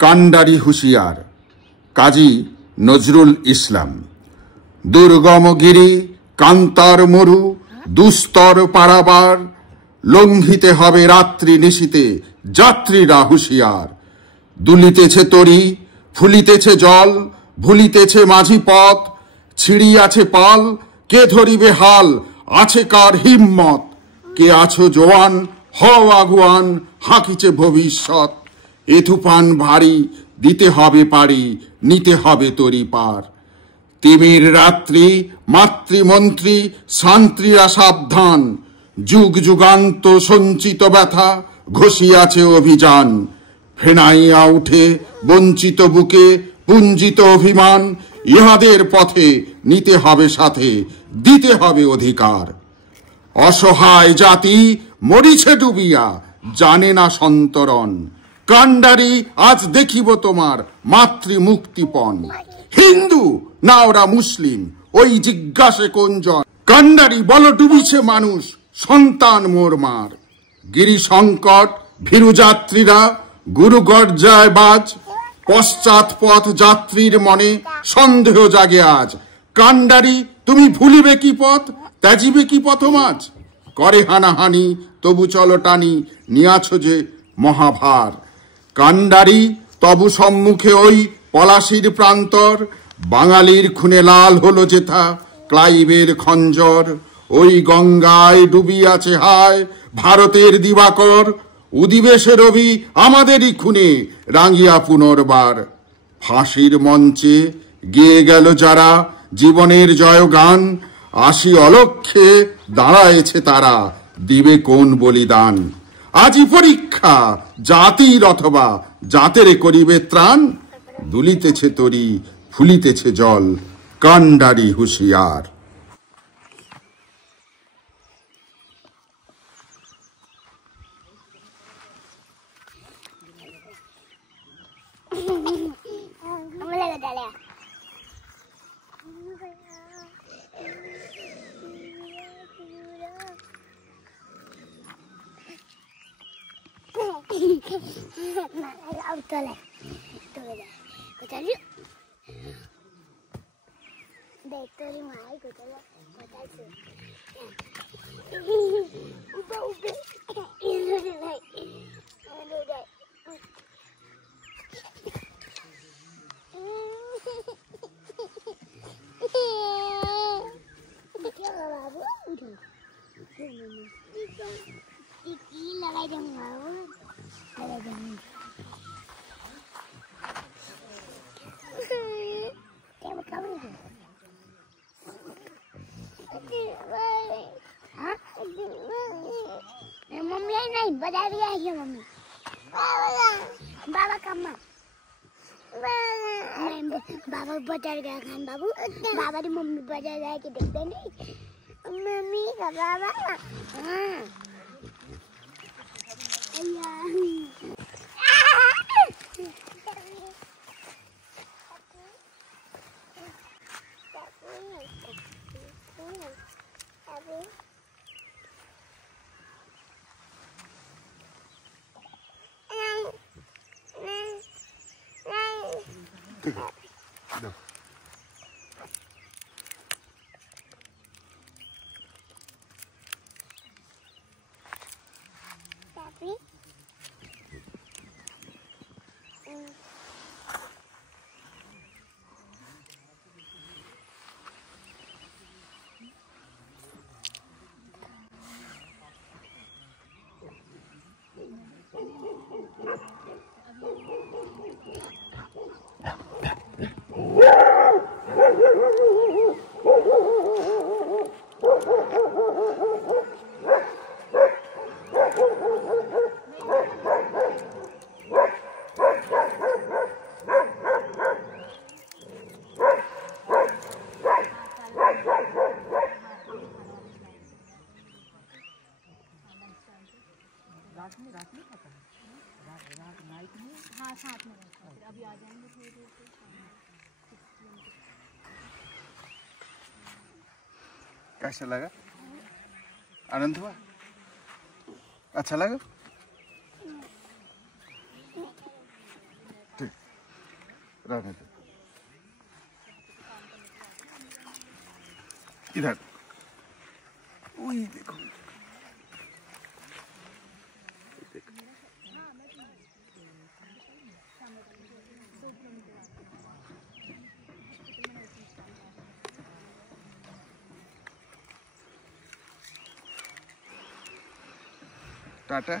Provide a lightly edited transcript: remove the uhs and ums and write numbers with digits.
কান্ডারি হুঁশিয়ার কাজী নজরুল ইসলাম। দুর্গম গিরি কান্তার মরু দুস্তর পারাবার, লঙ্ঘিতে হবে রাত্রি নিশীতে যাত্রীরা হুঁশিয়ার। দুলিতেছে তরি ফুলিতেছে জল, ভুলিতেছে মাঝি পথ, ছিড়িয়াছে পাল কে ধরিবে হাল, আছে কার হিম্মত। কে আছো জোয়ান হও আগুয়ান, হাঁকিছে ভবিষ্যৎ। এ তুফান ভারী দিতে হবে পারি, নিতে হবে তরি পার। তিমির রাত্রি মাতৃমন্ত্রী শান্ত্রীরা সাবধান, যুগ যুগান্ত সঞ্চিত ব্যথা ঘষিয়াছে অভিযান। ফেনাইয়া উঠে বঞ্চিত বুকে পুঞ্জিত অভিমান, ইহাদের পথে নিতে হবে সাথে দিতে হবে অধিকার। অসহায় জাতি মরিছে ডুবিয়া জানে না সন্তরণ, কান্ডারি আজ দেখিব তোমার মাতৃ মুক্তিপণ। হিন্দু না ওরা মুসলিম ওই জিজ্ঞাসে কোনজন, কান্ডারি বল ডুবিছে মানুষ সন্তান মোর মার। গিরি সংকট ভীরু যাত্রীরা গুরু গর্জায় বাজ, পশ্চাৎ পথ যাত্রীর মনে সন্দেহ জাগে আজ। কান্ডারি তুমি ভুলিবে কি পথ, ত্যাজিবে কি পথমাজ। করে হানাহানি তবু চলো টানি, নিয়াছ যে মহাভার। কান্ডারি তবু সম্মুখে ওই পলাশির প্রান্তর, বাঙালির খুনে লাল হলো যেথা ক্লাইভের খঞ্জর। ওই গঙ্গায় ডুবিয়াছে হায় ভারতের দিবাকর, উদিবেশে রবি আমাদেরই খুনে রাঙিয়া পুনর্বার। ফাঁসির মঞ্চে গেয়ে গেল যারা জীবনের জয়গান, আসি অলক্ষ্যে দাঁড়ায়েছে তারা দিবে কোন বলিদান। আজি পরীক্ষা জাতির অথবা জাতেরে করিবে ত্রাণ, দুলিতেছে তরি ফুলিতেছে জল কান্ডারি হুঁশিয়ার। मम्मी नहीं बजा भी आई है मम्मी बाबा कम्मा बाबा बजा गया खान बाबू बाबा की मम्मी बजा गया कि देखते नहीं मम्मी का बाबा No. Papi. रात में खाता है, रात नाइट में। हाँ साथ में रहता है, फिर अभी आ जाएंगे थोड़ी देर से। कैसा लगा? आनंद हुआ? अच्छा लगा? ठीक, रहने दो। इधर वही देखो, टाटा।